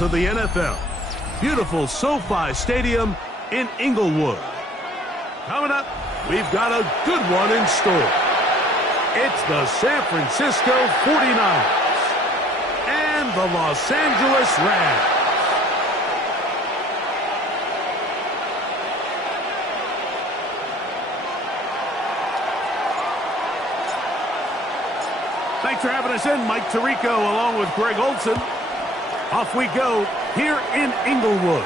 of the NFL. Beautiful SoFi Stadium in Inglewood. Coming up, we've got a good one in store. It's the San Francisco 49ers and the Los Angeles Rams. Thanks for having us in, Mike Tirico, along with Greg Olson. Off we go here in Inglewood.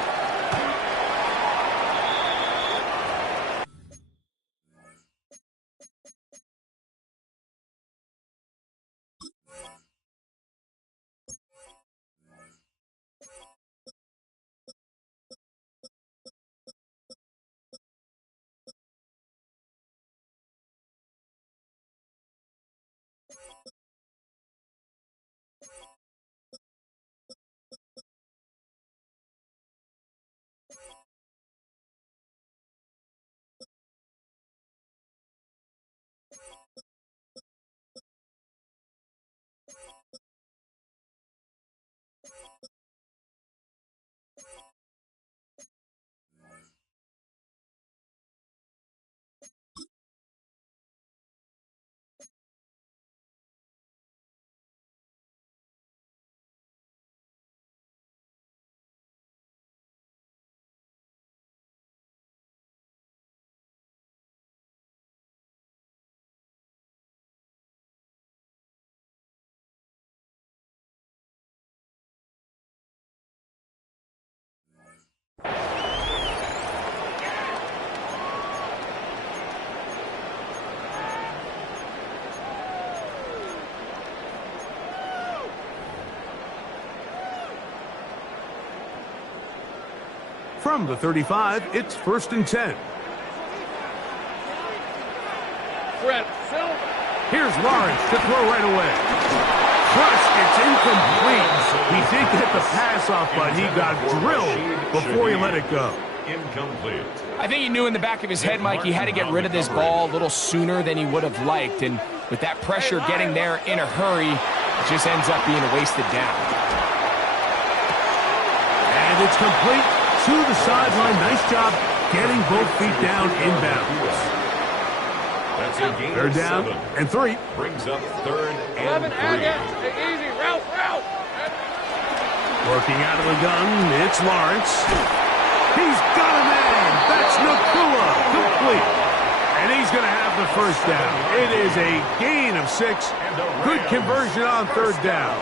From the 35, it's 1st and 10. Here's Lawrence to throw right away. Crushed, it's incomplete. He did get the pass off, but he got drilled before he let it go. Incomplete. I think he knew in the back of his head, Mike, he had to get rid of this ball a little sooner than he would have liked. And with that pressure getting there in a hurry, it just ends up being a wasted down. And it's complete to the sideline. Nice job getting both feet down inbounds. That's a gain Third of down 7. and 3. Brings up 3rd and 3. Easy, route. Working out of the gun, it's Lawrence. He's got a man. That's Nakua. Complete. And he's going to have the first down. It is a gain of 6. Good conversion on 3rd down.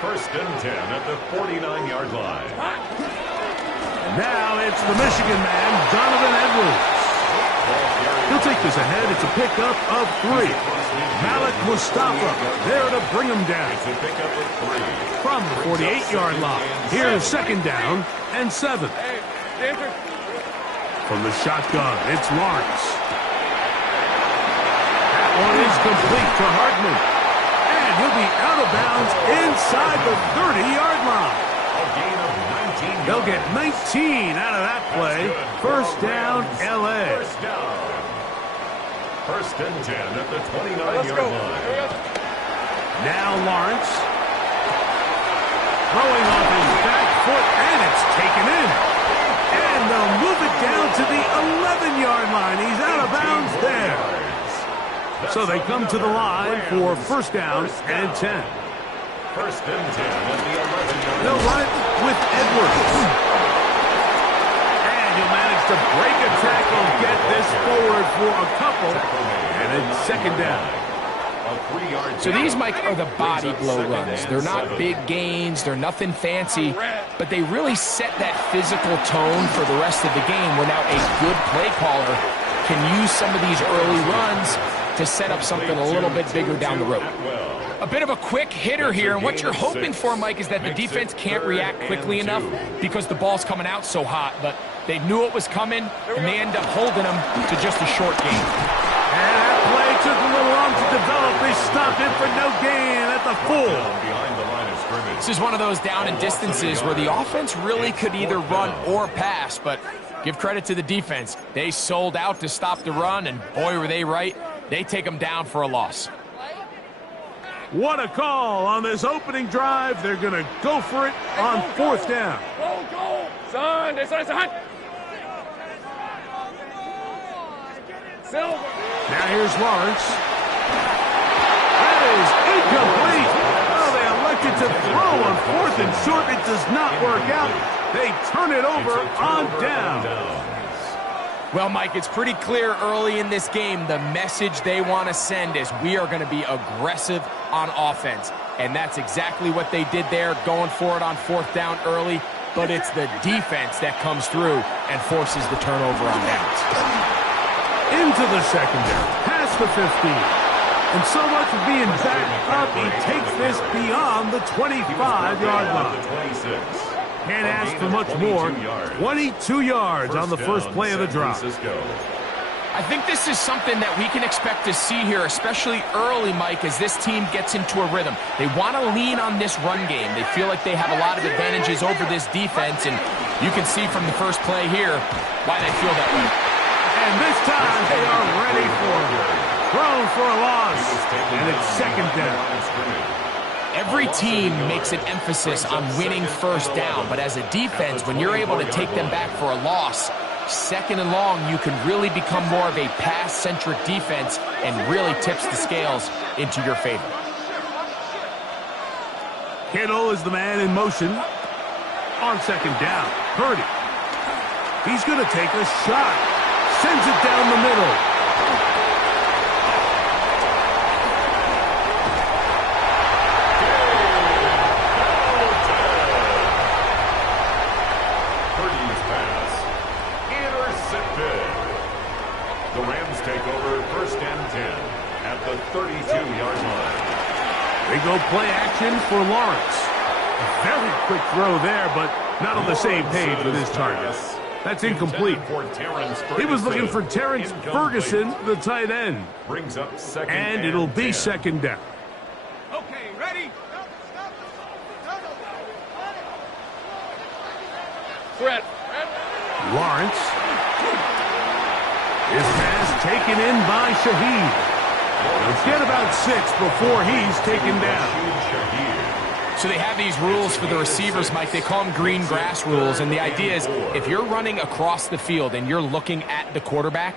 1st and 10 at the 49-yard line. Now it's the Michigan man, Donovan Edwards. He'll take this ahead. It's a pickup of 3. Malik Mustafa there to bring him down. It's a pickup of 3. From the 48-yard line. Here's 2nd down and 7. From the shotgun, it's Lawrence. That one is complete to Hartman. And he'll be out of bounds inside the 30-yard line. A gain of 19. They'll get 19 out of that play. 1st down, L.A. 1st down. 1st and 10 at the 29-yard line. Now Lawrence. Throwing off his back foot, and it's taken in. And they'll move it down to the 11-yard line. He's out of bounds there. So they come to the line for 1st down and 10. 1st and 10 at the 11-yard line. They'll run it with Edwards. And he'll manage to break a tackle, get this forward for a couple. And it's 2nd down. So these, Mike, are the body blow runs. They're not big gains. They're nothing fancy. But they really set that physical tone for the rest of the game where now a good play caller can use some of these early runs to set up something a little bit bigger down the road. A bit of a quick hitter here, and what you're hoping for, Mike, is that the defense can't react quickly enough because the ball's coming out so hot. But they knew it was coming, and they end up holding them to just a short gain. And that play took a little long to develop. They stopped it for no gain at the full. This is one of those down and distances where the offense really could either run or pass, but give credit to the defense. They sold out to stop the run, and boy, were they right. They take them down for a loss. What a call on this opening drive. They're going to go for it on fourth down. Go! Son, it's hot. Silver. Now here's Lawrence. That is incomplete. Oh, they elected to throw on fourth and short. It does not work out. They turn it over on down. Well, Mike, it's pretty clear early in this game the message they want to send is we are going to be aggressive on offense. And that's exactly what they did there, going for it on fourth down early. But it's the defense that comes through and forces the turnover on downs. Into the secondary, past the 15. And so much of being backed up, he takes this beyond the 25-yard line. Can't ask for much more. 22 yards on the first play of the drive. I think this is something that we can expect to see here, especially early, Mike, as this team gets into a rhythm. They want to lean on this run game. They feel like they have a lot of advantages over this defense, and you can see from the first play here why they feel that way. And this time they are ready for it. Thrown for a loss, and it's second down. Every team makes an emphasis on winning first down, but as a defense, when you're able to take them back for a loss, second and long, you can really become more of a pass-centric defense and really tips the scales into your favor. Kittle is the man in motion. On second down, Purdy. He's going to take a shot. Sends it down the middle. Purdy's pass intercepted. The Rams take over first and 10 at the 32-yard line. They go play action for Lawrence. Very quick throw there, but not on the same page with his target. That's incomplete. He was looking for Terrence Ferguson, the tight end. Brings up second and it'll be 10. second down. Okay, ready? Fred. Lawrence. His pass taken in by Shaheed. He'll get about 6 before he's taken down. So they have these rules for the receivers, Mike. They call them green grass rules, and the idea is if you're running across the field and you're looking at the quarterback,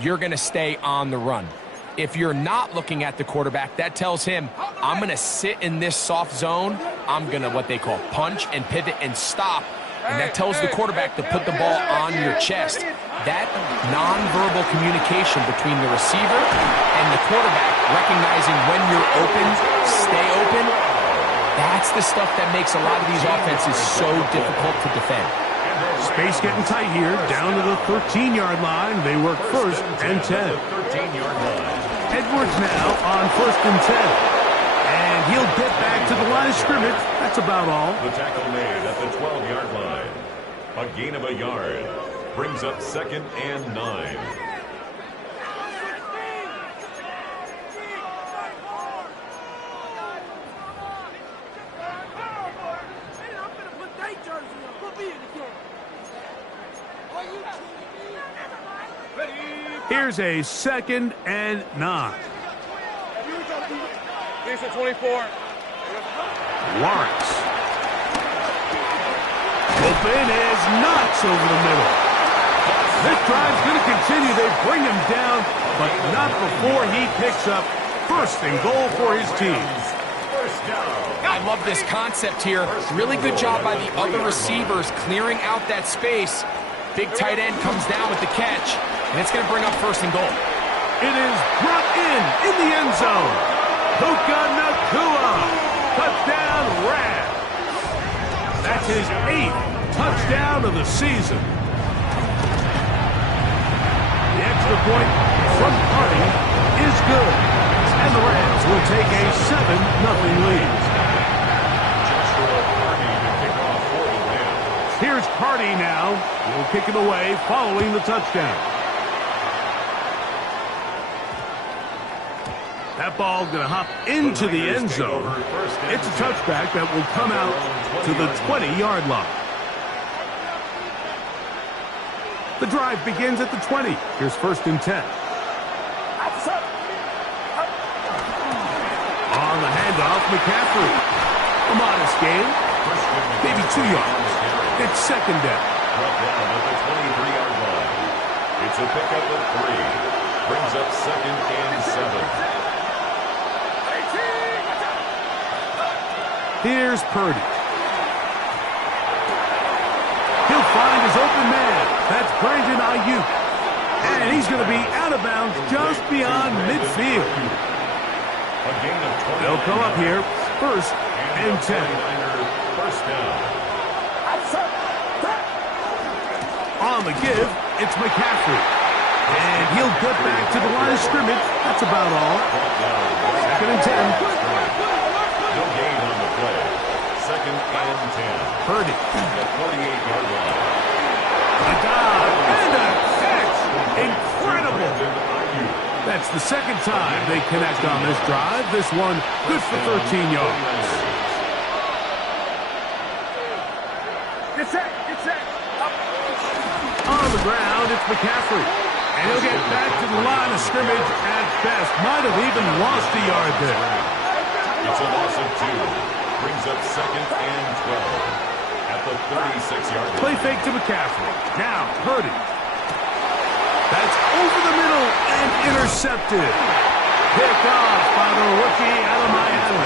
you're going to stay on the run. If you're not looking at the quarterback, that tells him, I'm going to sit in this soft zone. I'm going to what they call punch and pivot and stop, and that tells the quarterback to put the ball on your chest. That nonverbal communication between the receiver and the quarterback, recognizing when you're open, stay open, that's the stuff that makes a lot of these offenses so difficult to defend. Space getting tight here, down to the 13-yard line. They work first and 10. Edwards now on first and 10. And he'll get back to the line of scrimmage. That's about all. The tackle made at the 12-yard line. A gain of a yard. Brings up second and 9. Here's a second and 9. Lisa 24. Lawrence. Open is Knox over the middle. This drive's going to continue. They bring him down, but not before he picks up first and goal for his team. I love this concept here. Really good job by the other receivers clearing out that space. Big tight end comes down with the catch, and it's going to bring up first and goal. It is brought in the end zone. Puka Nacua. Touchdown, Rams. That's his 8th touchdown of the season. The extra point from Hardy is good. And the Rams will take a 7-0 lead. Here's Hardy now. He'll kick it away following the touchdown. That ball going to hop into the end zone. It's a touchback that will come out to the 20-yard line. The drive begins at the 20. Here's first and 10. On the handoff. handoff, McCaffrey. A modest gain, maybe 2 yards. It's second down. Brought down at the 23-yard line. It's a pickup of 3. Brings up second and 7. Here's Purdy. He'll find his open man. That's Brandon Ayuk. And he's going to be out of bounds just beyond midfield. A gain of 20. They'll come up here, first and 10. First down. On the give, it's McCaffrey. And he'll get back to the line of scrimmage. That's about all. Second and 10. No gain on the play. Second and 10. Purdy. At 48-yard line. A dive and a catch. Incredible. That's the second time they connect on this drive. This one good for 13 yards. Get set. Get set. On the ground, it's McCaffrey. And he'll get back to the line of scrimmage at best. Might have even lost a yard there. It's a loss of 2. Brings up second and 12. At the 36-yard line. Play fake to McCaffrey. Now, Purdy. That's over the middle and intercepted. Picked off by the rookie out of Miami.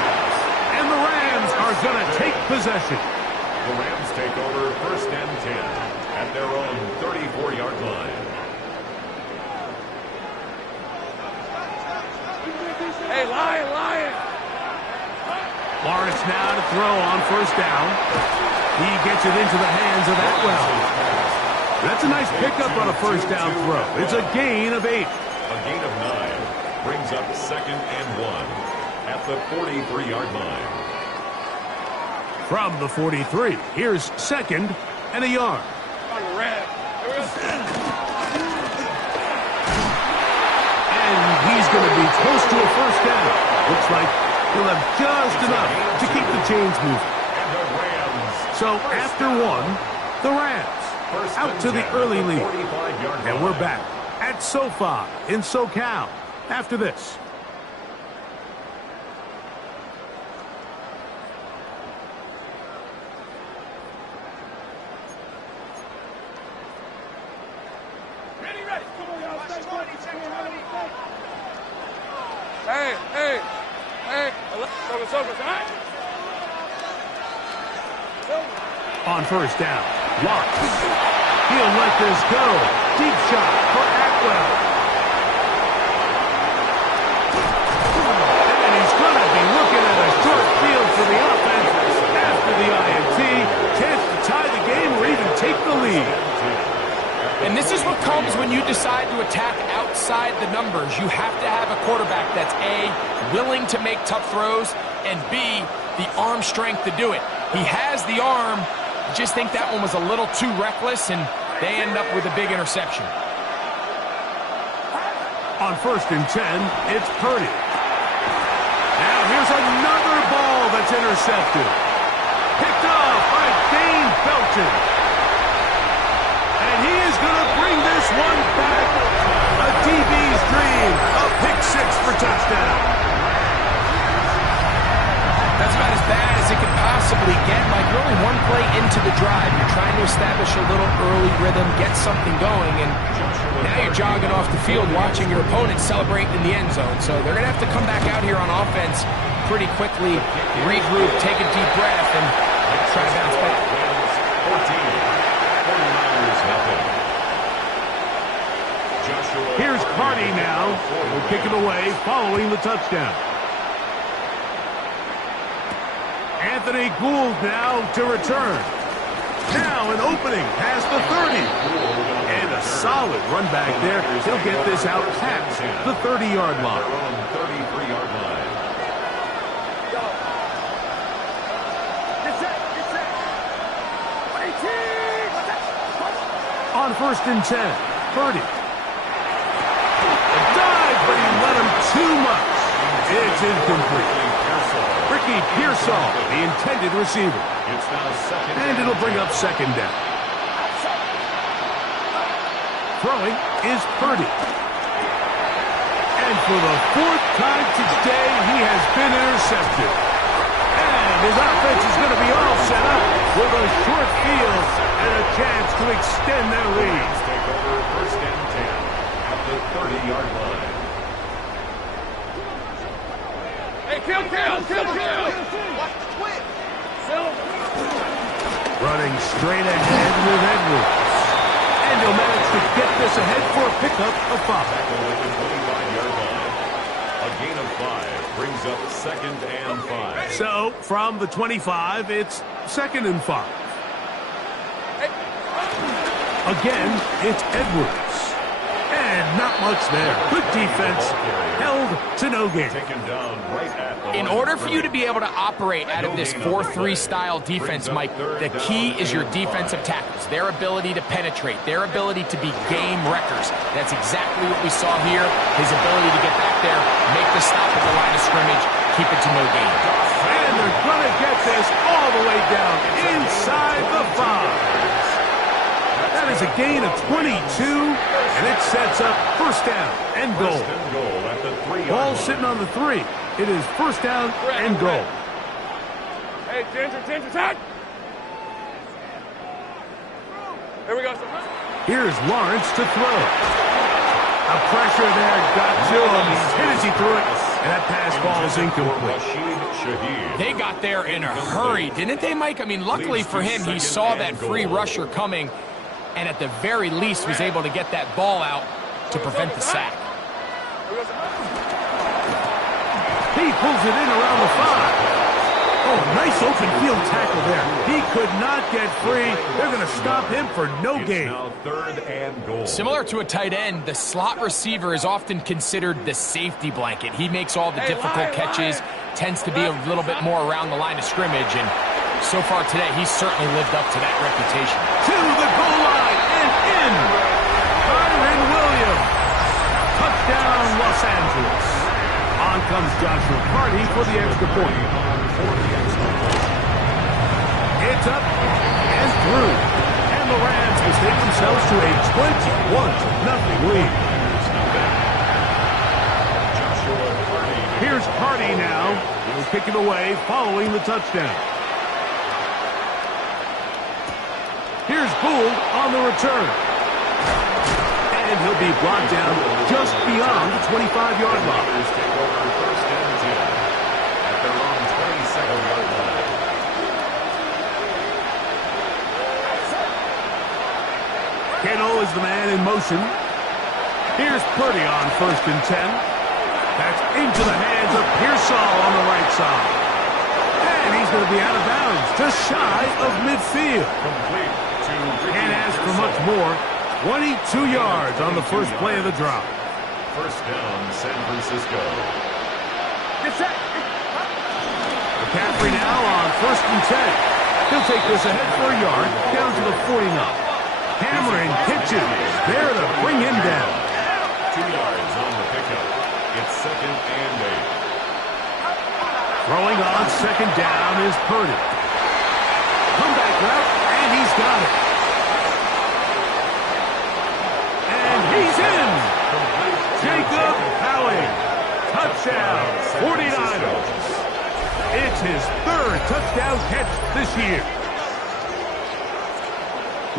And the Rams are going to take possession. The Rams take over first and 10 at their own 34-yard line. Hey, Lion. Lawrence now to throw on first down. He gets it into the hands of Atwell. That's a nice pickup on a first down throw. It's a gain of 8. A gain of 9 brings up second and 1 at the 43-yard line. From the 43, here's second and a yard. And he's going to be close to a first down. Looks like he'll have just enough to keep the chains moving. And the Rams. So after one, the Rams out to the early lead. And we're back at SoFi in SoCal after this. Hey. Focus, all right? On first down, Watts. He'll let this go. Deep shot for Atwell. And he's going to be looking at a short field for the offense after the INT. Chance to tie the game or even take the lead. And this is what comes when you decide to attack outside the numbers. You have to have a quarterback that's A, willing to make tough throws, and B, the arm strength to do it. He has the arm. I just think that one was a little too reckless, and they end up with a big interception. On first and 10, it's Purdy. Now here's another ball that's intercepted. Picked off by Dane Belton. And he is going to bring this one back. A DB's dream. A pick six for touchdown. That's about as bad as it could possibly get. Like, you're only one play into the drive. You're trying to establish a little early rhythm, get something going, and now you're jogging off the field watching your opponent celebrate in the end zone. So they're going to have to come back out here on offense pretty quickly, regroup, take a deep breath, and try to bounce back. 14, Here's Cardi now. He'll kick it away following the touchdown. Anthony Gould now to return. Now an opening past the 30. And a solid run back there. He'll get this out past the 30-yard line. 33-yard line. On first and 10, Purdy. A dive, but he let him too much. It's incomplete. Ricky Pearsall, the intended receiver. It's now second. And it'll bring up second down. Throwing is Purdy. And And for the fourth time today, he has been intercepted. And his offense is going to be all set up with a short field and a chance to extend their lead. Take over first and 10 at the 30-yard line. Hey, kill! Watch the twin! Running straight ahead with Edwards. And he'll manage to get this ahead for a pickup of 5. Tackle at the 25-yard line. A gain of 5 brings up 2nd and 5. So, from the 25, it's 2nd and 5. Again, it's Edwards. And not much there. Good defense. Held to no gain. Taken down right at the In line order of for you to scrimmage. be able to operate out of this 4-3 style defense, Mike, the key is your defensive tackles, their ability to penetrate, their ability to be game wreckers. That's exactly what we saw here, his ability to get back there, make the stop at the line of scrimmage, keep it to no gain. And they're going to get this all the way down inside the 5. That is a gain of 22, and it sets up first down and goal. First and goal at the 3-yard Ball line. sitting on the 3. It is first down and goal. Hey, Ginger, time! Here we go, sir. Here's Lawrence to throw. A pressure there got to him. He's hit as he threw it, and that pass ball is incomplete. Rashid Shaheed. They got there in a hurry, didn't they, Mike? I mean, luckily for him, he saw that free rusher coming, and at the very least was able to get that ball out to prevent the sack. He pulls it in around the 5. Oh, nice open field tackle there. He could not get free. They're going to stop him for no It's gain. now 3rd and goal. Similar to a tight end, the slot receiver is often considered the safety blanket. He makes all the difficult catches, tends to be a little bit more around the line of scrimmage, and so far today, he's certainly lived up to that reputation. To the goal line and in. Kyron Williams. Touchdown, Los Angeles. On comes Joshua Carty for the extra point. It's up and through. And the Rams will take themselves to a 21-0 lead. Here's Carty now. He'll kick it away following the touchdown. Here's Gould on the return. And he'll be brought down just beyond the 25-yard line. Take over first and 10 at their own 27-yard line. Kittle is the man in motion. Here's Purdy on first and 10. That's into the hands of Pearsall on the right side. And he's going to be out of bounds, just shy of midfield. Complete to Ricky Can't ask for Pearsall. much more. 22 yards on the first play of the drop. First down, San Francisco. Get set! McCaffrey now on first and 10. He'll take this ahead for a yard, down to the 49. Cameron pitches. There to bring him down. 2 yards on the pickup. It's 2nd and 8. Throwing on second down is Purdy. Comeback route, and he's got it. And he's in. Jacob Howling. Touchdown, 49ers. It's his 3rd touchdown catch this year.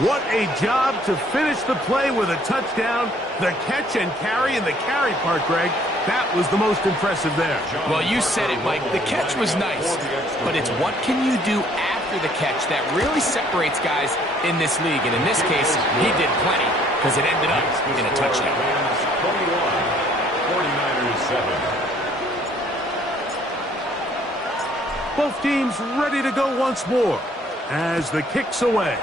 What a job to finish the play with a touchdown. The catch and carry, and the carry part, Greg, that was the most impressive there. Well, you said it, Mike. The catch was nice, but it's what can you do after the catch that really separates guys in this league. And in this case, he did plenty because it ended up in a touchdown. 21, 49ers 7. Both teams ready to go once more as the kick's away.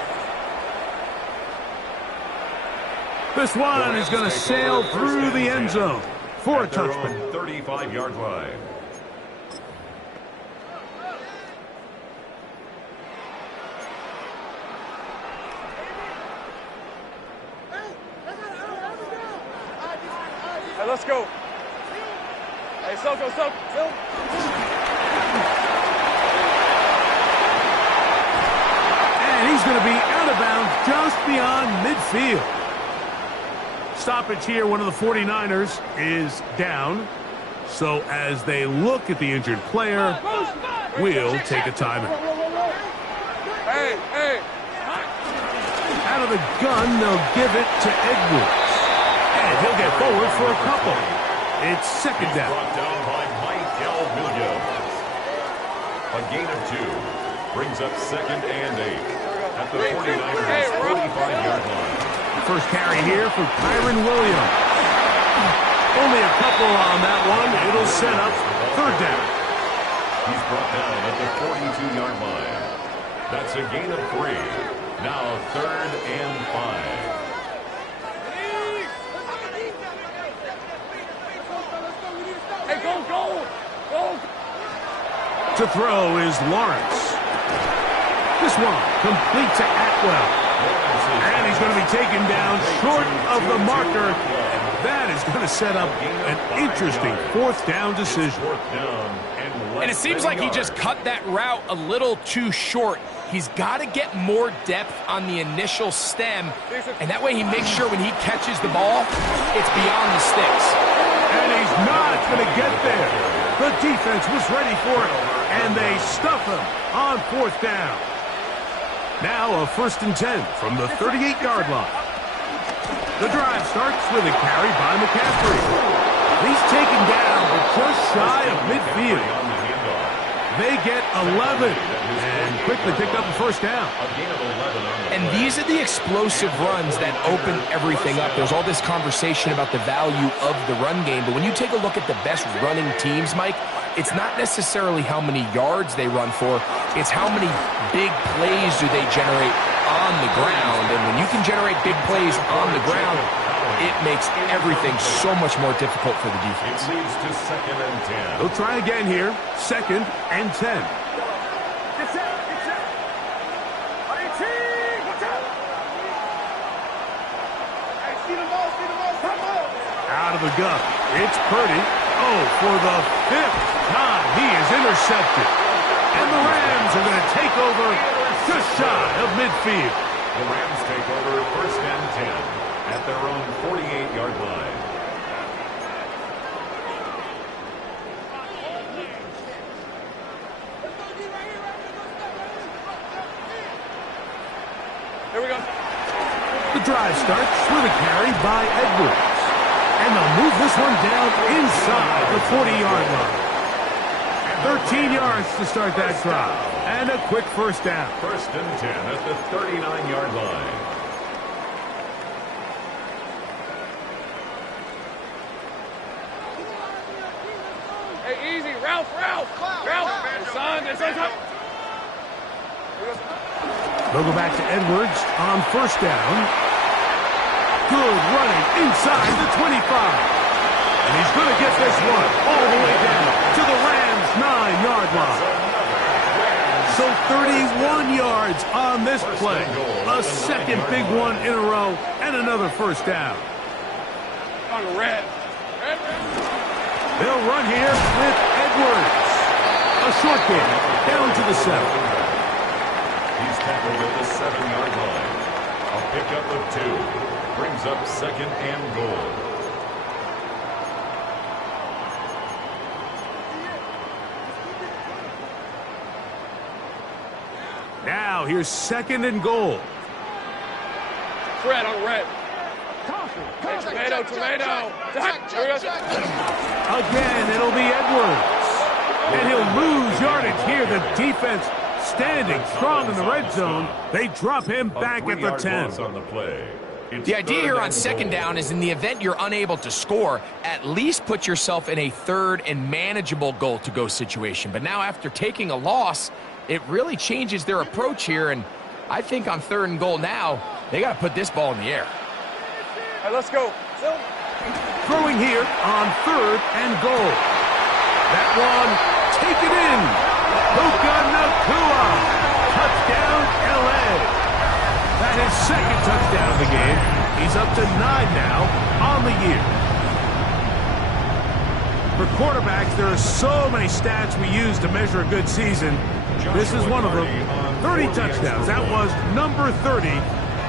This one is going to sail through the end zone for a touchback. 35-yard line. Hey, let's go. Hey, Phil. And he's going to be out of bounds just beyond midfield. Stoppage here. One of the 49ers is down. So as they look at the injured player, we'll take a timeout. Hey. Out of the gun, they'll give it to Edwards. And he'll get forward for a couple. It's second down. Brought down by Michael Williams. A gain of 2 brings up second and 8 at the 49ers 45-yard line. First carry here for Kyron Williams. Only a couple on that one. It'll set up third down. He's brought down at the 42-yard line. That's a gain of 3. Now third and 5. Hey, go. To throw is Lawrence. This one complete to Atwell. And he's going to be taken down short of the marker. That is going to set up an interesting fourth down decision. And it seems like he just cut that route a little too short. He's got to get more depth on the initial stem, and that way he makes sure when he catches the ball, it's beyond the sticks. And he's not going to get there. The defense was ready for it, and they stuff him on fourth down. Now a first and 10 from the 38-yard line. The drive starts with a carry by McCaffrey. He's taken down but just shy of midfield. They get 11 and quickly picked up the first down. And these are the explosive runs that open everything up. There's all this conversation about the value of the run game, but when you take a look at the best running teams, Mike, it's not necessarily how many yards they run for, it's how many big plays do they generate on the ground. And when you can generate big plays on the ground, it makes everything so much more difficult for the defense. It leads to second and 10. They'll try again here. Second and 10. Out of the gun. It's Purdy. Oh, for the 5th time, he is intercepted. And the Rams are going to take over just shy of midfield. The Rams take over first and 10 at their own 48-yard line. Here we go. The drive starts with a carry by Edwards. And they'll move this one down inside the 40-yard line. 13 yards to start that drive. And a quick first down. First and 10 at the 39-yard line. Hey, easy. Ralph. Son. They'll go back to Edwards on first down. Good running inside the 25. And he's going to get this one all the way down to the Rams' 9-yard line. So 31 yards on this play. A second big one in a row and another first down. On the red. They'll run here with Edwards. A short gain down to the 7. He's tackled at the 7-yard line. A pickup of 2. Brings up second and goal. Now here's second and goal. Red on red. Hey, tomato. Again, it'll be Edwards. And he'll lose yardage here. The defense standing strong in the red zone. They drop him back at the 10. On the play. The idea here on second down is in the event you're unable to score, at least put yourself in a third and manageable goal-to-go situation. But now after taking a loss, it really changes their approach here. And I think on third and goal now, they got to put this ball in the air. All right, let's go. Throwing here on third and goal. That one taken in. Puka Nacua. Touchdown, L.A. That is second touchdown of the game. He's up to 9 now on the year. For quarterbacks, there are so many stats we use to measure a good season. This is one of them. 30 touchdowns. That was number 30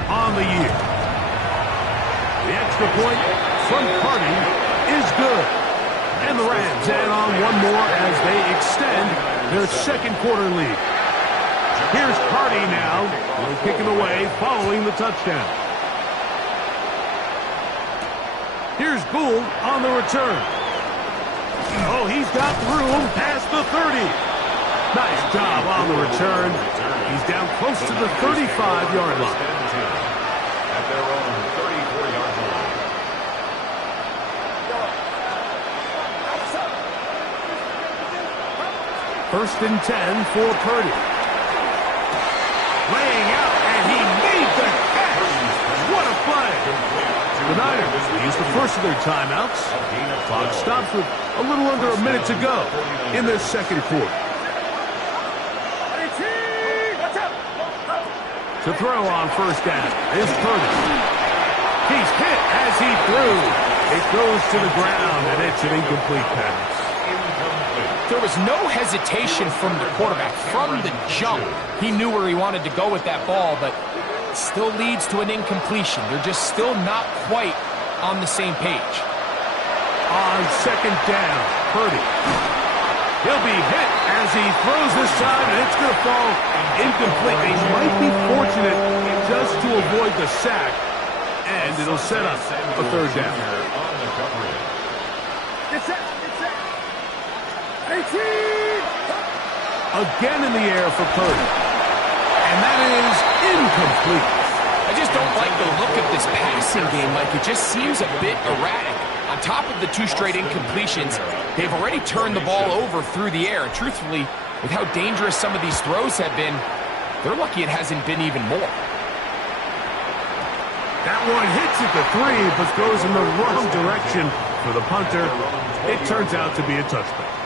on the year. The extra point from Carty is good. And the Rams add on one more as they extend their second quarter lead. Here's Carty now. He'll kick it away following the touchdown. Here's Gould on the return. Oh, he's got room past the 30. Nice job on the return. He's down close to the 35-yard line. At their own 34-yard line. First and 10 for Purdy. Laying out, and he made the catch. What a play. The Niners use the first of their timeouts. Clock stops with a little under a minute to go in this second quarter. To throw on first down is Purdy. He's hit as he threw. It goes to the ground, and it's an incomplete pass. There was no hesitation from the quarterback. From the jump, he knew where he wanted to go with that ball, but it still leads to an incompletion. They're just still not quite on the same page. On second down, Purdy. He'll be hit as he throws this time, and it's going to fall incomplete. He might be fortunate just to avoid the sack, and it'll set up a third down. Get set. 18! Again in the air for Purdy. And that is incomplete. I just don't like the look of this passing game, Mike. It just seems a bit erratic. On top of the two straight incompletions, they've already turned the ball over through the air. And truthfully, with how dangerous some of these throws have been, they're lucky it hasn't been even more. That one hits at the 3, but goes in the wrong direction for the punter. It turns out to be a touchback.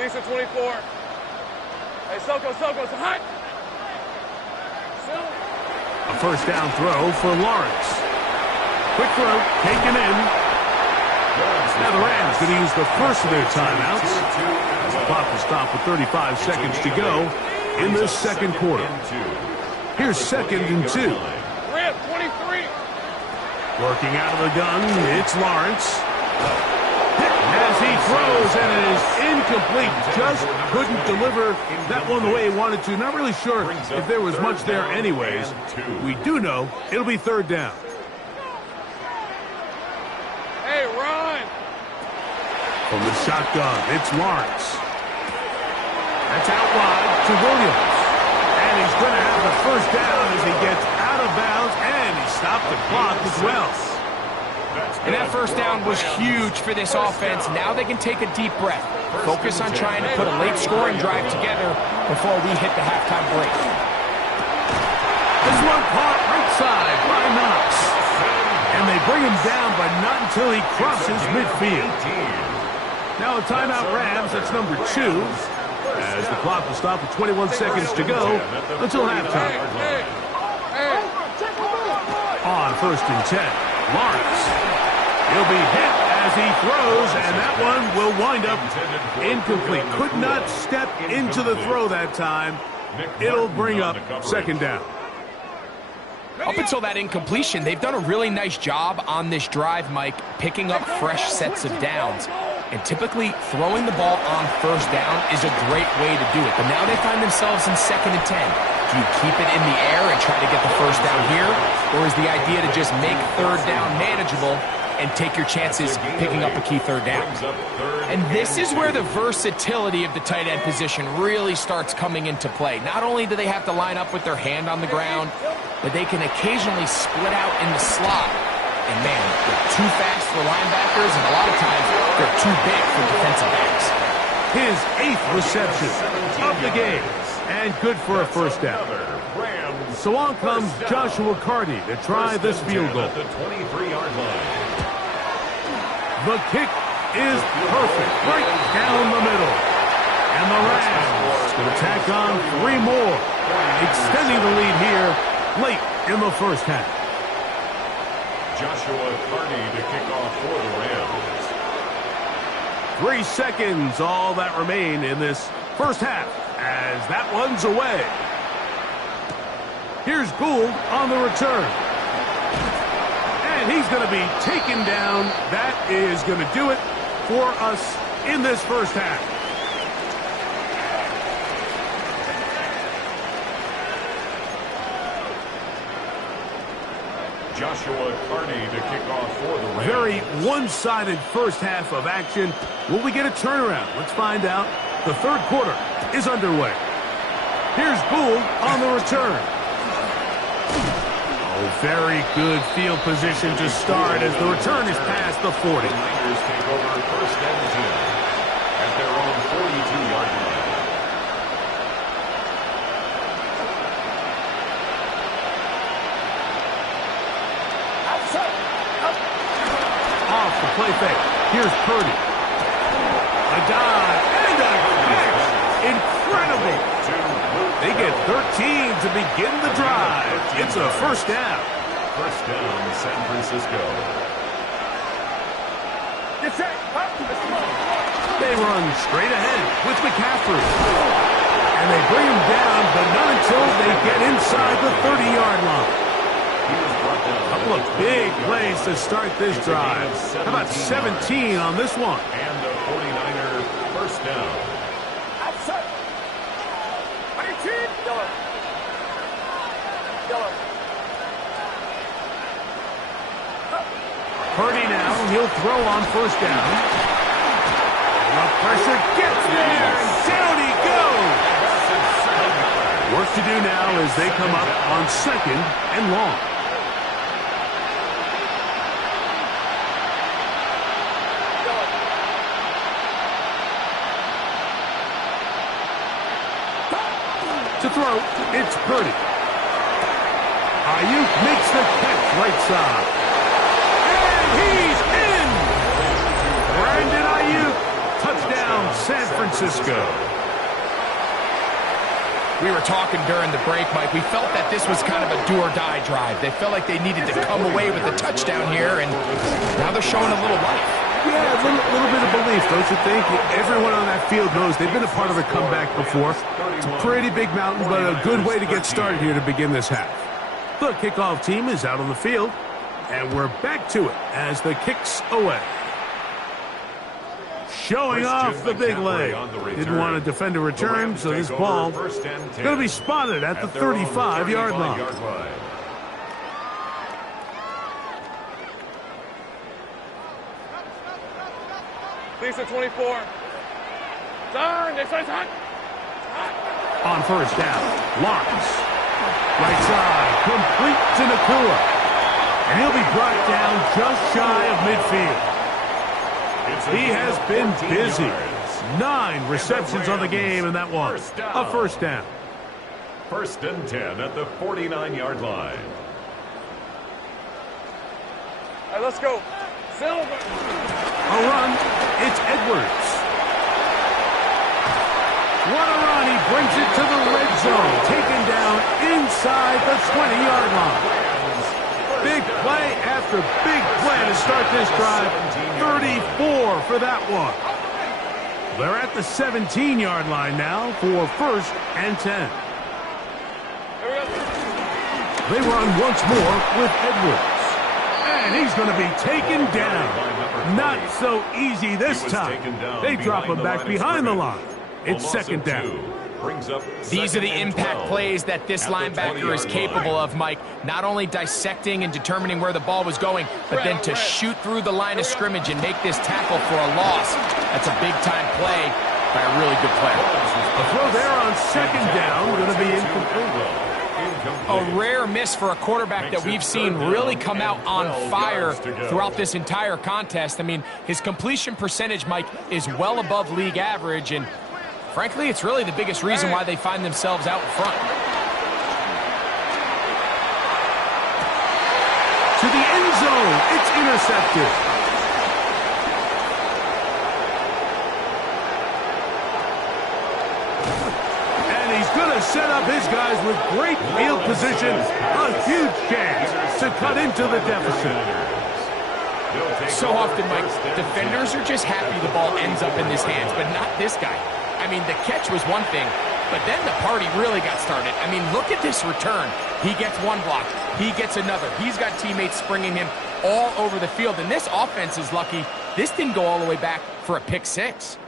Lisa 24. Hey, Soko, it's hot. A first down throw for Lawrence. Quick throw, taken in. Now the Rams going to use the first of their timeouts. As the clock will stop with 35 seconds to go in this second quarter. Here's second and 2. Red 23. Working out of the gun, it's Lawrence. As he throws, and it is incomplete. Just couldn't deliver that one the way he wanted to. Not really sure if there was much there anyways. We do know it'll be third down. Hey, run! From the shotgun, it's Lawrence. That's out wide to Williams. And he's going to have the first down as he gets out of bounds, and he stopped the clock as well. And that first down was huge for this offense. Now they can take a deep breath. Focus on trying to put a late scoring drive together before we hit the halftime break. This one caught right side by Knox. And they bring him down, but not until he crosses midfield. Now a timeout Rams, that's number 2. As the clock will stop with 21 seconds to go until halftime. On first and 10, Lawrence. He'll be hit as he throws, and that one will wind up incomplete. Could not step into the throw that time. It'll bring up second down. Up until that incompletion, they've done a really nice job on this drive, Mike, picking up fresh sets of downs. And typically, throwing the ball on first down is a great way to do it. But now they find themselves in second and 10. Do you keep it in the air and try to get the first down here? Or is the idea to just make third down manageable and take your chances picking up a key third down? And this is where the versatility of the tight end position really starts coming into play. Not only do they have to line up with their hand on the ground, but they can occasionally split out in the slot. And man, they're too fast for linebackers, and a lot of times they're too big for defensive backs. His 8th reception of the game, and good for a first down. So on comes Joshua Carty to try this field goal. The 23-yard line. The kick is perfect, right down the middle. And the Rams going to tack on 3 more, extending the lead here late in the first half. Joshua Carney to kick off for the Rams. 3 seconds, all that remain in this first half, as that one's away. Here's Gould on the return. And he's going to be taken down. That is going to do it for us in this first half. Joshua Carney to kick off for the Rams. Very one-sided first half of action. Will we get a turnaround? Let's find out. The third quarter is underway. Here's Gould on the return. Oh, very good field position to start as the return is past the 40. The Niners take over first and 10 at their own 42-yard line. Off the play fake. Here's Purdy. A dive and a catch. Incredible. They get 13 to begin the drive. It's a first down. First down, San Francisco. They run straight ahead with McCaffrey. And they bring him down, but not until they get inside the 30-yard line. A couple of big plays to start this drive. How about 17 on this one? And a 49er first down. Purdy now, he'll throw on first down. The pressure gets there, and down he goes. Work to do now as they come up on second and long. To throw, it's Purdy. Ayuk makes the catch right side. And he's in! Brandon Ayuk, touchdown San Francisco. We were talking during the break, Mike. We felt that this was kind of a do-or-die drive. They felt like they needed to come away with a touchdown here, and now they're showing a little life. Yeah, a little bit of belief, don't you think? Everyone on that field knows they've been a part of a comeback before. It's a pretty big mountain, but a good way to get started here to begin this half. The kickoff team is out on the field, and we're back to it as the kick's away. Showing off the big leg. Didn't want to defend a return, so this ball is going to be spotted at the 35-yard line. Lisa 24. Turn. This one's hot. On first down, Lawrence. Right side, complete to Nakua. And he'll be brought down just shy of midfield. He has been busy. 9 receptions on the game, and that one, a first down. First and 10 at the 49-yard line. All right, let's go. Silver. A run, it's Edwards. What a run, he brings it to the red zone, taken down inside the 20-yard line. Big play after big play to start this drive. 34 for that one. They're at the 17-yard line now for first and 10. They run once more with Edwards. And he's going to be taken down. Not so easy this time. They drop him back behind the line. It's second down. These are the impact plays that this linebacker is capable of, Mike. Not only dissecting and determining where the ball was going, but then to shoot through the line of scrimmage and make this tackle for a loss. That's a big-time play by a really good player. The throw there on second down going to be incomplete. A rare miss for a quarterback that we've seen really come out on fire throughout this entire contest. I mean, his completion percentage, Mike, is well above league average, and frankly, it's really the biggest reason why they find themselves out front. To the end zone, it's intercepted. And he's going to set up his guys with great field position. A huge chance to cut into the deficit. So often, Mike, defenders are just happy the ball ends up in his hands, but not this guy. I mean, the catch was one thing, but then the party really got started. I mean, look at this return. He gets one block. He gets another. He's got teammates springing him all over the field, and this offense is lucky. This didn't go all the way back for a pick six.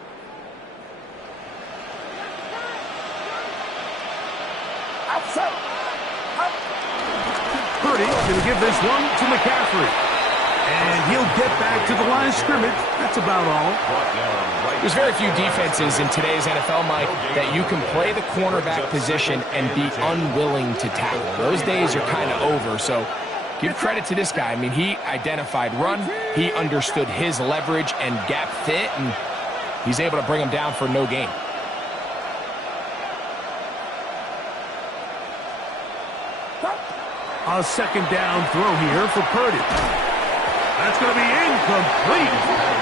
Purdy going to give this one to McCaffrey. And he'll get back to the line of scrimmage. That's about all. There's very few defenses in today's NFL, Mike, that you can play the cornerback position and be unwilling to tackle. Those days are kind of over, so give credit to this guy. I mean, he identified run, he understood his leverage and gap fit, and he's able to bring him down for no gain. A second down throw here for Purdy. That's going to be incomplete.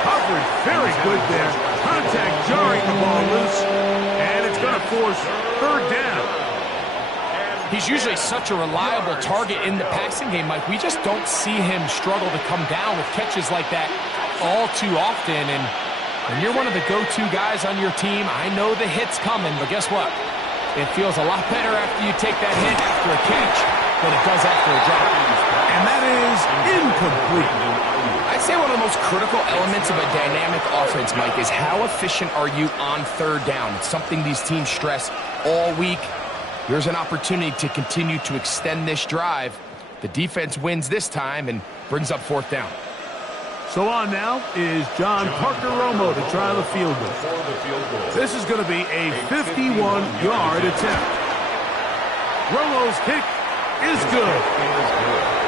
Coverage very good there. Contact jarring the ball loose. And it's going to force third down. He's usually such a reliable target in the passing game, Mike. We just don't see him struggle to come down with catches like that all too often. And when you're one of the go-to guys on your team, I know the hit's coming, but guess what? It feels a lot better after you take that hit after a catch than it does after a drop. And that is incomplete. I'd say one of the most critical elements of a dynamic offense, Mike, is how efficient are you on third down. It's something these teams stress all week. Here's an opportunity to continue to extend this drive. The defense wins this time and brings up fourth down. So on now is John Parker Romo to try the field goal. This is going to be a 51-yard attempt. Romo's kick is good.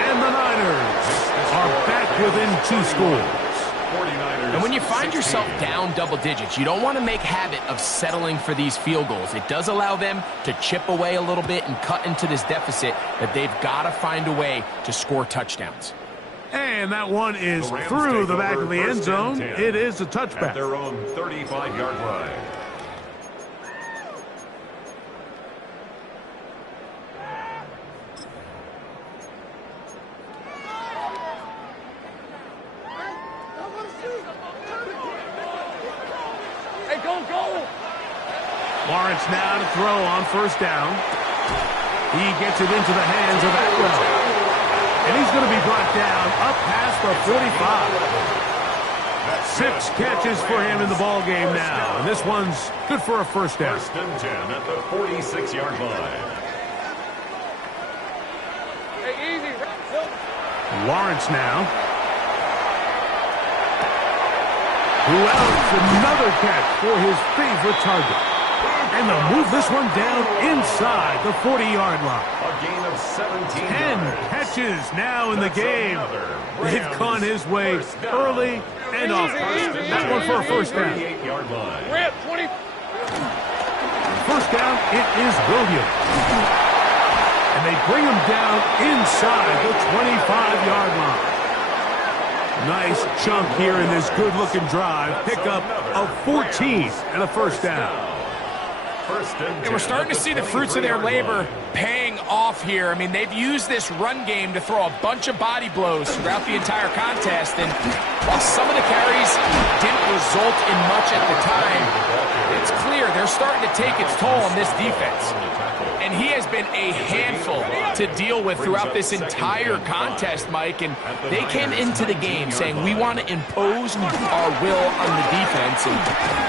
And the Niners are back within 2 scores. And when you find yourself down double digits, you don't want to make habit of settling for these field goals. It does allow them to chip away a little bit and cut into this deficit, but they've got to find a way to score touchdowns. And that one is through the back of the end zone. It is a touchback. At their own 35-yard line. Lawrence now to throw on first down. He gets it into the hands of Atwell. And he's going to be brought down up past the 45. 6 catches for him in the ball game now. And this one's good for a first down. First and 10 at the 46-yard line. Hey, easy. Lawrence now. Who else? Another catch for his favorite target. And they'll move this one down inside the 40-yard line. A gain of 17 10 catches now in the game. They've gone his way early and often. That one for a first down. 38-yard line. Rip, 20. First down, it is Williams. And they bring him down inside the 25-yard line. Nice chunk here in this good-looking drive. Pickup of 14 and a first down. And we're starting to see the fruits of their labor paying off here. I mean, they've used this run game to throw a bunch of body blows throughout the entire contest. And while some of the carries didn't result in much at the time, it's clear they're starting to take its toll on this defense. And he has been a handful to deal with throughout this entire contest, Mike. And they came into the game saying, we want to impose our will on the defense. And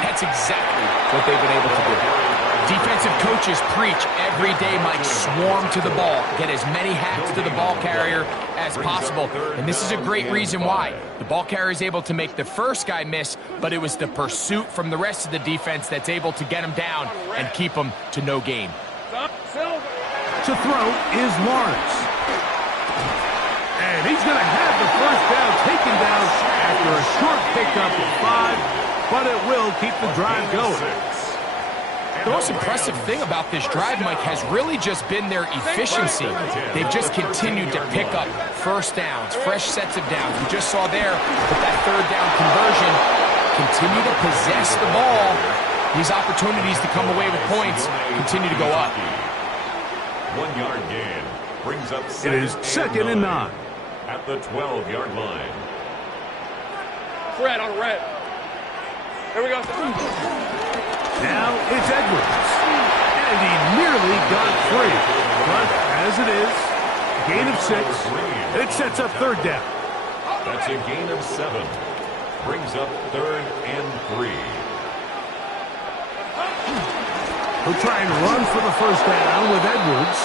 that's exactly what they've been able to do. Defensive coaches preach every day, Mike, swarm to the ball. Get as many hacks to the ball carrier as possible. And this is a great reason why. The ball carrier is able to make the first guy miss, but it was the pursuit from the rest of the defense that's able to get him down and keep him to no gain. To throw is Lawrence. And he's going to have the first down taken down after a short pickup of 5, but it will keep the drive going. The most impressive thing about this drive, Mike, has really just been their efficiency. They've just continued to pick up first downs, fresh sets of downs. We just saw there with that third down conversion, continue to possess the ball. These opportunities to come away with points continue to go up. 1 yard gain. Brings up It is second and 9. At the 12-yard line. Red on red. Here we go. Now it's Edwards. And he nearly got free. But as it is, gain of 6. It sets up third down. That's a gain of 7. Brings up 3rd and 3. He'll try and run for the first down with Edwards.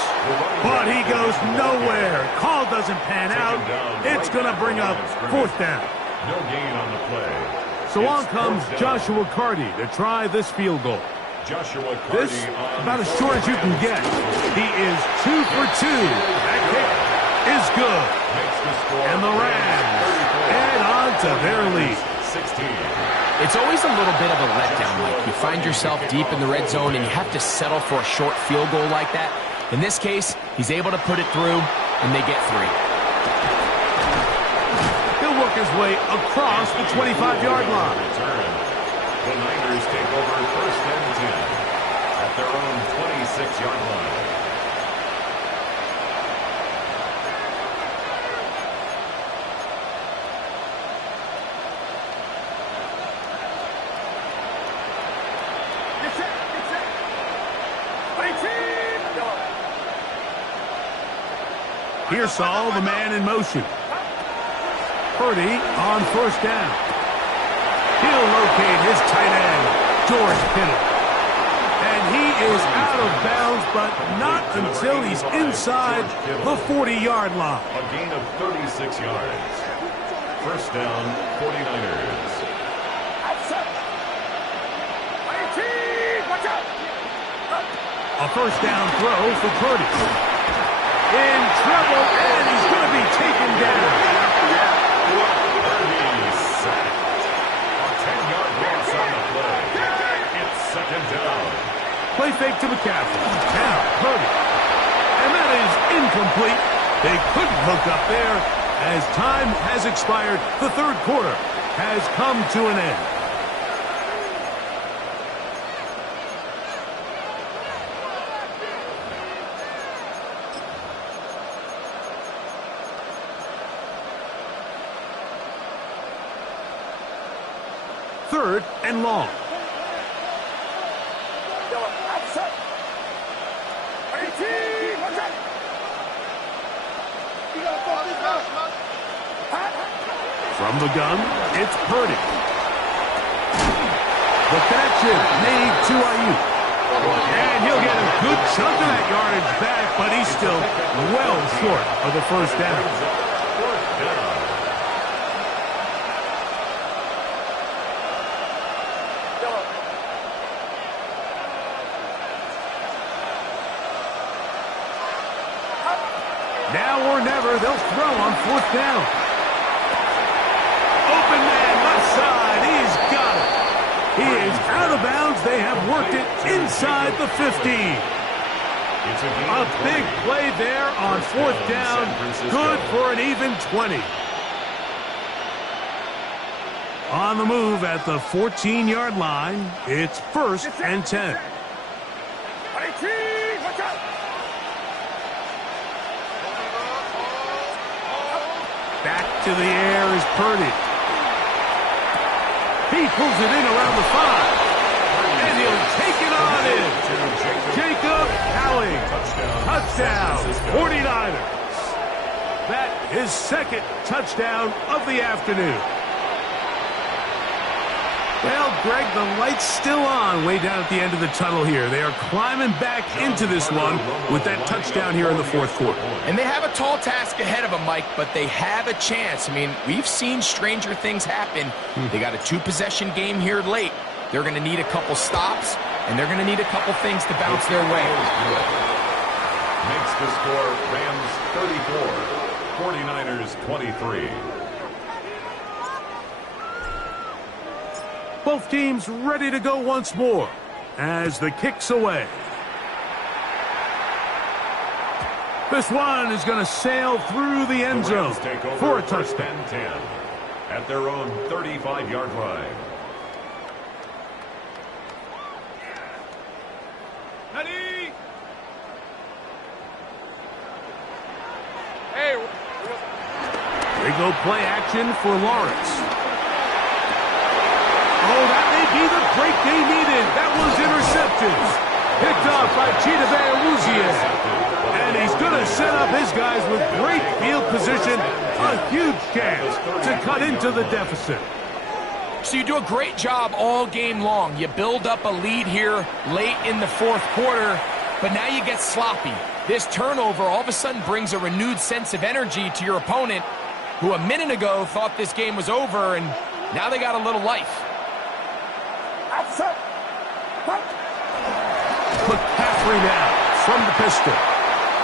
But he goes nowhere. Call doesn't pan out. It's going to bring up fourth down. No gain on the play. So on comes Joshua Carty to try this field goal. Joshua Carty, this about as short as you can get. He is 2 for 2. That kick is good. And the Rams add on to their lead. 16. It's always a little bit of a letdown, Mike. You find yourself deep in the red zone and you have to settle for a short field goal like that. In this case, he's able to put it through, and they get 3. He'll work his way across the 25-yard line. The Niners take over 1st and 10 at their own 26-yard line. Here's Saul, the man in motion. Purdy on first down. He'll locate his tight end, George Kittle. And he is out of bounds, but not until he's inside the 40-yard line. A gain of 36 yards. First down, 49ers. A first down throw for Purdy. In trouble, and he's going to be taken down. Purdy sacked. A 10-yard loss on the play. It's second down. Play fake to McCaffrey. Now Purdy. And that is incomplete. They couldn't hook up there as time has expired. The third quarter has come to an end. Third and long. From the gun, it's Purdy. The connection made to Ayuk. And he'll get a good chunk of that yardage back, but he's still well short of the first down. Now or never, they'll throw on fourth down. Open man, left side, he's got it. He is out of bounds. They have worked it inside the 15. A big play there on fourth down. Good for an even 20. On the move at the 14-yard line, it's 1st and 10. Back to the air is Purdy. He pulls it in around the 5. And he'll take it on in. Jacob Howling. Touchdown, 49ers. That is second touchdown of the afternoon. Well, Greg, the light's still on way down at the end of the tunnel here. They are climbing back into this one with that touchdown here in the fourth quarter. And they have a tall task ahead of them, Mike, but they have a chance. I mean, we've seen stranger things happen. They got a 2-possession game here late. They're going to need a couple stops, and they're going to need a couple things to bounce their way. Makes the score Rams 34, 49ers 23. Both teams ready to go once more as the kick's away. This one is going to sail through the end zone for a touchdown. 10 at their own 35-yard line. go play action for Lawrence. Oh, that may be the break they needed. That was intercepted. Picked off by Chidobe Awuzie. And he's going to set up his guys with great field position. A huge chance to cut into the deficit. So you do a great job all game long. You build up a lead here late in the fourth quarter, but now you get sloppy. This turnover all of a sudden brings a renewed sense of energy to your opponent, who a minute ago thought this game was over, and now they got a little life. McCaffrey now from the pistol.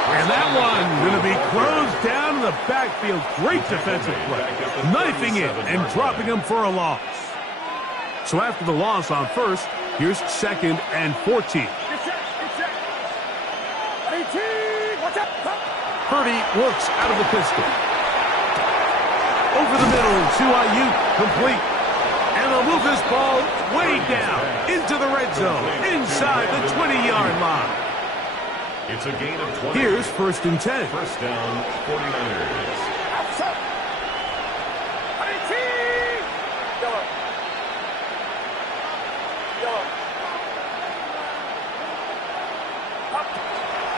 And that one going to be closed down in the backfield. Great defensive play. Knifing it and dropping him for a loss. So after the loss on first, here's 2nd and 14. Purdy works out of the pistol. Over the middle to Ayuk, complete. And they'll move this ball way down into the red zone, inside the 20-yard line. It's a gain of 20. Here's 1st and 10. First down, 49ers.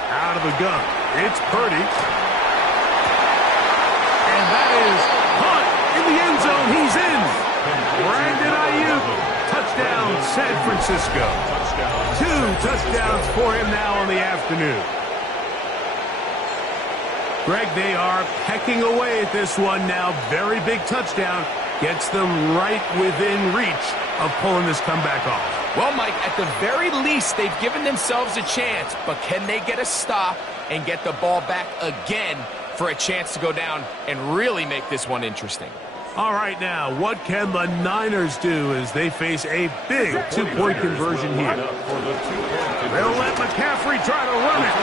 Out of the gun, it's Purdy. And that is caught in the end zone. He's in. Brandon Ayuk, touchdown San Francisco. 2 touchdowns for him now on the afternoon. Greg, they are pecking away at this one now. Very big touchdown. Gets them right within reach of pulling this comeback off. Well, Mike, at the very least, they've given themselves a chance, but can they get a stop and get the ball back again for a chance to go down and really make this one interesting? All right, now, what can the Niners do as they face a big 2-point conversion here? They'll let McCaffrey try to run it,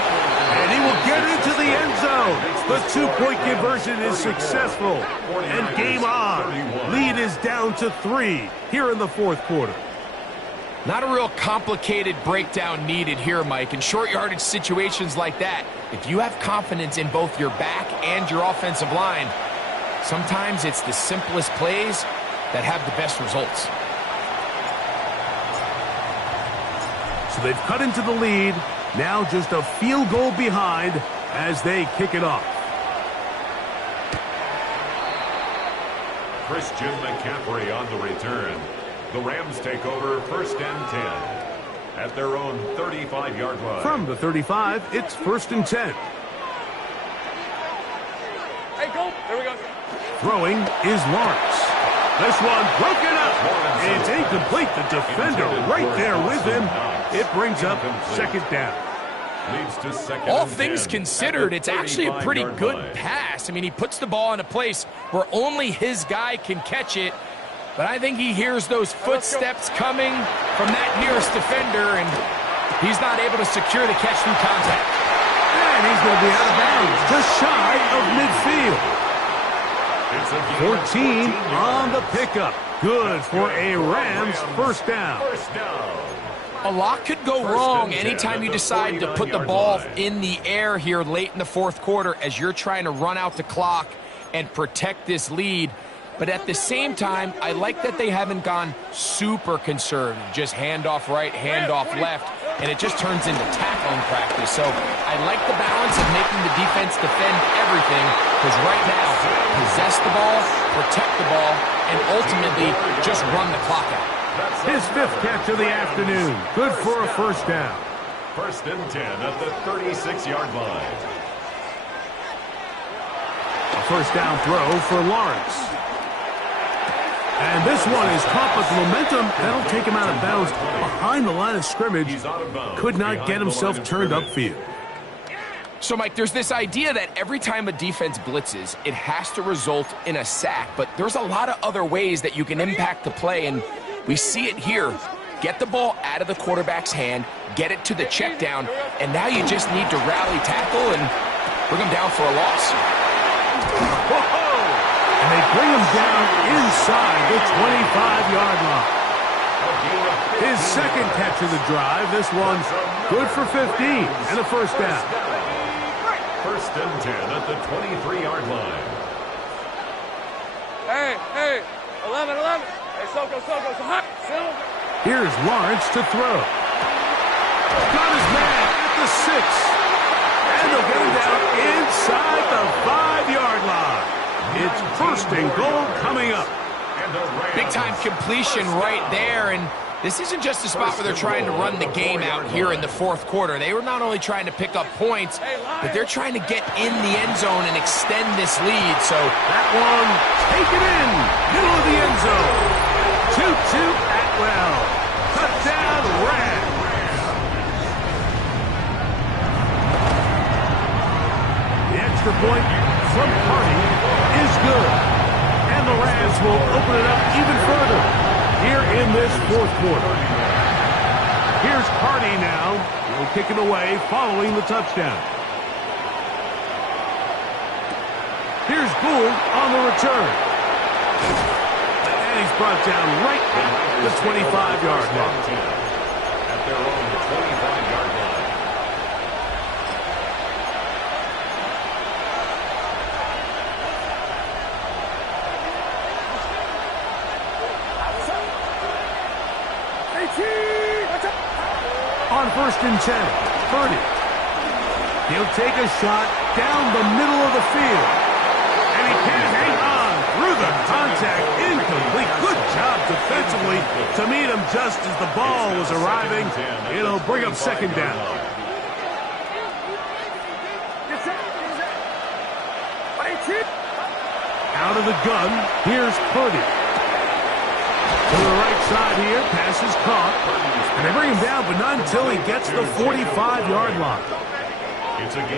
and he will get into the end zone. The 2-point conversion is successful, and game on. Lead is down to 3 here in the fourth quarter. Not a real complicated breakdown needed here, Mike. In short yardage situations like that, if you have confidence in both your back and your offensive line, sometimes it's the simplest plays that have the best results. So they've cut into the lead. Now just a field goal behind as they kick it off. Christian McCaffrey on the return. The Rams take over 1st and 10 at their own 35-yard line. From the 35, it's 1st and 10. Hey, go. There we go. Throwing is Lawrence. This one broken up. It's incomplete. The defender right there with him. It brings up 2nd down. Leads to 2nd All and things 10 considered, it's actually a pretty 35-yard good line. pass. I mean, he puts the ball in a place where only his guy can catch it. But I think he hears those footsteps coming from that nearest defender, and he's not able to secure the catch through contact. And he's going to be out of bounds, just shy of midfield. 14 on the pickup. Good for a Rams first down. A lot could go wrong anytime you decide to put the ball in the air here late in the fourth quarter as you're trying to run out the clock and protect this lead. But at the same time, I like that they haven't gone super conservative, just handoff right, handoff left, and it just turns into tackling practice. So I like the balance of making the defense defend everything, because right now, possess the ball, protect the ball, and ultimately just run the clock out. His 5th catch of the afternoon. Good for a first down. 1st and 10 at the 36-yard line. A first down throw for Lawrence. And this one is caught, but the momentum, that'll take him out of bounds behind the line of scrimmage. Could not get himself turned upfield. So, Mike, there's this idea that every time a defense blitzes, it has to result in a sack. But there's a lot of other ways that you can impact the play, and we see it here. Get the ball out of the quarterback's hand, get it to the check down, and now you just need to rally tackle and bring him down for a loss. And they bring him down inside the 25-yard line. His 2nd catch of the drive. This one's good for 15 and a first down. 1st and 10 at the 23-yard line. 11. Hey, Soko. Here's Lawrence to throw. Got his man at the 6. And they'll get him down inside the 5-yard line. It's first and goal coming up. Big-time completion right there, and this isn't just a spot where they're trying to run the game out here in the fourth quarter. They were not only trying to pick up points, but they're trying to get in the end zone and extend this lead. So that one, take it in, middle of the end zone. 2-2 Atwell. Touchdown, Rams. The extra point from Carney is good. And the Rams will open it up even further here in this fourth quarter. Here's Carney now. He'll kick it away following the touchdown. Here's Gould on the return. And he's brought down right at the 25-yard line. At their own 25-yard line. On first and 10, Purdy. He'll take a shot down the middle of the field. And he can't hang on through the contact. Incomplete. Good job defensively to meet him just as the ball was arriving. It'll bring up second down. Out of the gun, here's Purdy. To the right side here, pass is caught. And they bring him down, but not until he gets the 45-yard line.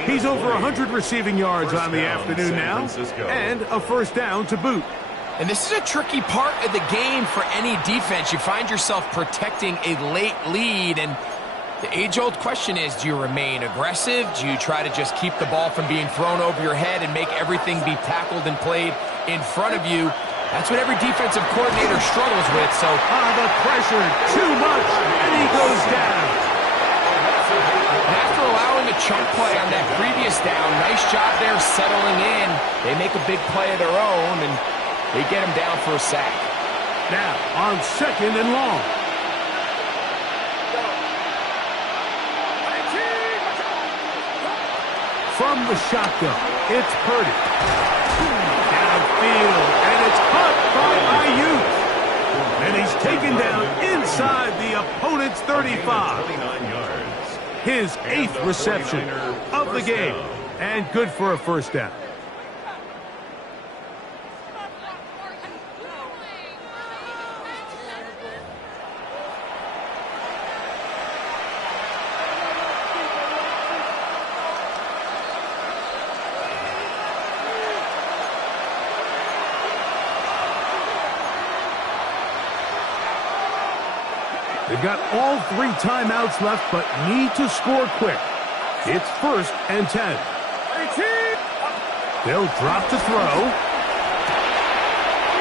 He's over 100 receiving yards on the afternoon now, and a first down to boot. And this is a tricky part of the game for any defense. You find yourself protecting a late lead, and the age-old question is, do you remain aggressive? Do you try to just keep the ball from being thrown over your head and make everything be tackled and played in front of you? That's what every defensive coordinator struggles with. So the pressure, too much, and he goes down. And after allowing a chunk play on that previous down, nice job there settling in. They make a big play of their own, and they get him down for a sack. Now, on second and long. From the shotgun, it's Purdy. Downfield, and it's caught by Ayuk. And he's taken down inside the opponent's 35. 29 yards. His 8th reception of the game. And good for a first down. They've got all 3 timeouts left, but need to score quick. It's first and 10. They'll drop to throw.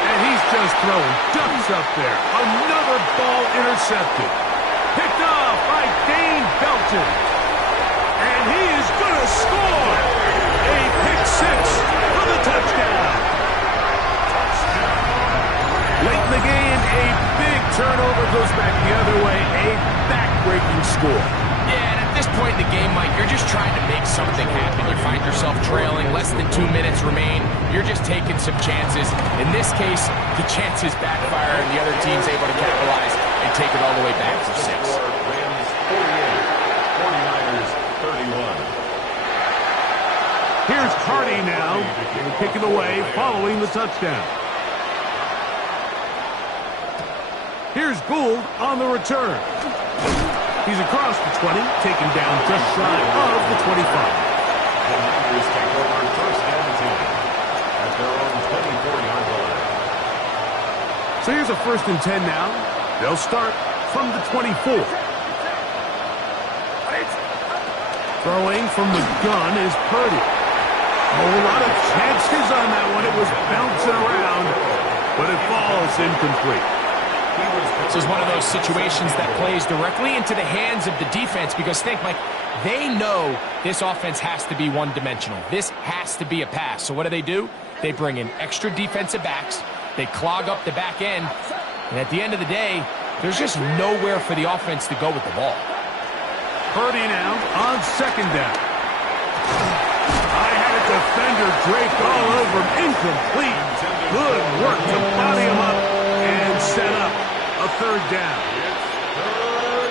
And he's just throwing ducks up there. Another ball intercepted. Picked off by Dane Belton. And he is going to score. A pick 6 for the touchdown. Late in the game, a big turnover goes back the other way. A back-breaking score. Yeah, and at this point in the game, Mike, you're just trying to make something happen. You find yourself trailing, less than 2 minutes remain. You're just taking some chances. In this case, the chances backfire, and the other team's able to capitalize and take it all the way back for 6. Rams 48, 49ers 31. Here's Carney now. Kicking away following the touchdown. Here's Gould on the return. He's across the 20, taken down just shy of the 25. The Niners take over first and 10 at their own 24-yard line. So here's a first and 10 now. They'll start from the 24. Throwing from the gun is Purdy. A lot of chances on that one. It was bouncing around, but it falls incomplete. This is one of those situations that plays directly into the hands of the defense because think, Mike, they know this offense has to be one-dimensional. This has to be a pass. So what do? They bring in extra defensive backs. They clog up the back end, and at the end of the day, there's just nowhere for the offense to go with the ball. Purdy now on second down. I had a defender draped all over him. Incomplete. Good work to body him up and set up a third down.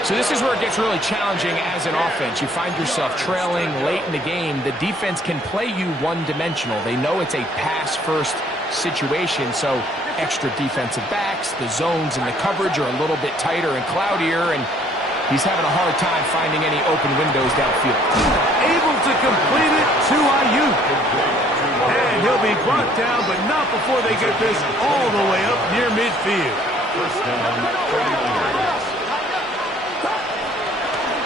So this is where it gets really challenging as an offense. You find yourself trailing late in the game. The defense can play you one-dimensional. They know it's a pass-first situation, so extra defensive backs, the zones and the coverage are a little bit tighter and cloudier, and he's having a hard time finding any open windows downfield. Able to complete it to Ayuk. And he'll be brought down, but not before they get this all the way up near midfield. First down, 39 yards.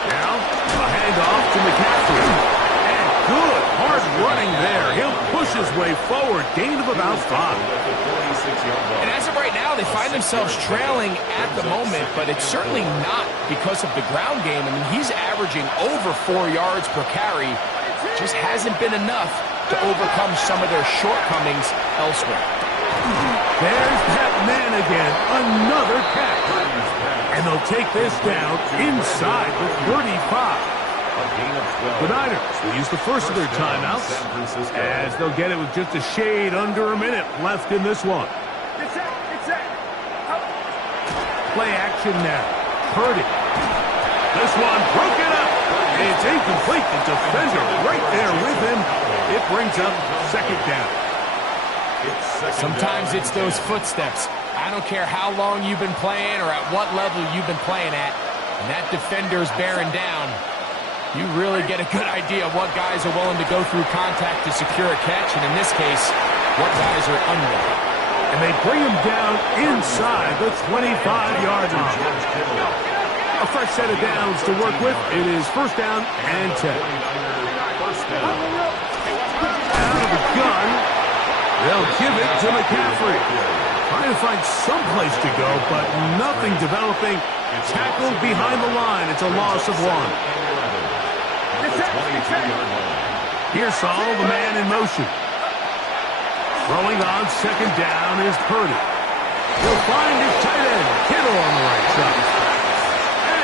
Now, a handoff to McCaffrey. And good, hard running there. He'll push his way forward. Gain of about 5. And as of right now, they find themselves trailing at the moment, but it's certainly not because of the ground game. I mean, he's averaging over 4 yards per carry. Just hasn't been enough to overcome some of their shortcomings elsewhere. There's that man again. Another catch. And they'll take this down inside the 35. The Niners will use the first of their timeouts as they'll get it with just a shade under a minute left in this one. Play action now. Purdy. This one broken up. It's incomplete. The defender right there with him. It brings up second down. Sometimes it's those footsteps. I don't care how long you've been playing or at what level you've been playing at. And that defender's bearing down. You really get a good idea of what guys are willing to go through contact to secure a catch, and in this case, what guys are unwilling. And they bring him down inside the 25-yard line. A fresh set of downs to work with. It is first down and 10. Out of the gun, they'll give it to McCaffrey. Trying to find some place to go, but nothing developing. Tackled behind the line. It's a loss of 1. Here's Saul, the man in motion. Throwing on second down is Purdy. He'll find his tight end, Kittle on the right side.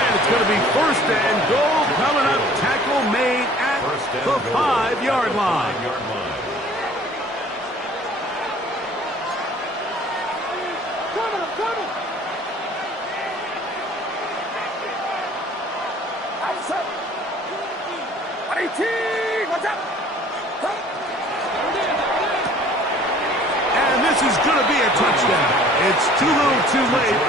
And it's going to be first and goal coming up. Tackle made at the 5-yard line. And this is going to be a touchdown. It's too little too late.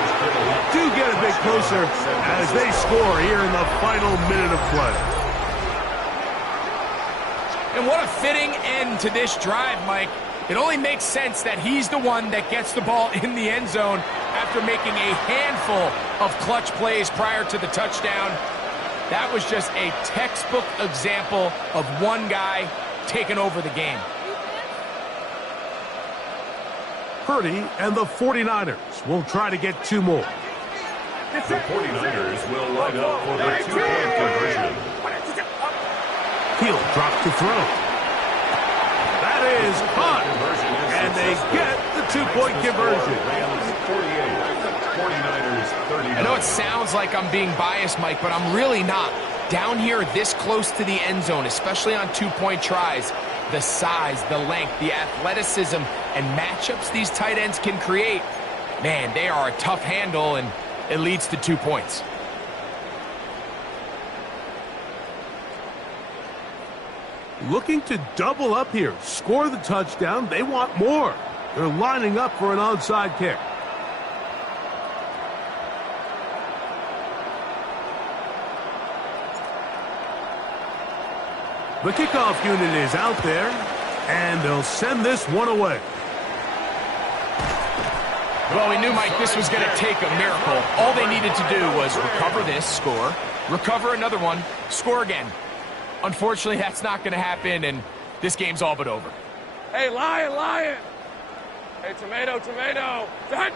Do get a bit closer as they score here in the final minute of play. And what a fitting end to this drive, Mike. It only makes sense that he's the one that gets the ball in the end zone after making a handful of clutch plays prior to the touchdown. That was just a textbook example of one guy taking over the game. Purdy and the 49ers will try to get 2 more. The 49ers will line up for the 2-point conversion. He'll drop to throw. That is caught. And they get the 2-point conversion. Rams 48, 49ers 39. I know it sounds like I'm being biased, Mike, but I'm really not. Down here this close to the end zone, especially on 2-point tries, the size, the length, the athleticism, and matchups these tight ends can create, man, they are a tough handle, and it leads to 2 points. Looking to double up here. Score the touchdown. They want more. They're lining up for an onside kick. The kickoff unit is out there, and they'll send this one away. Well, we knew, Mike, this was going to take a miracle. All they needed to do was recover this, score, recover another one, score again. Unfortunately, that's not going to happen, and this game's all but over. Hey, Lion, Lion! Hey, tomato, tomato! Done!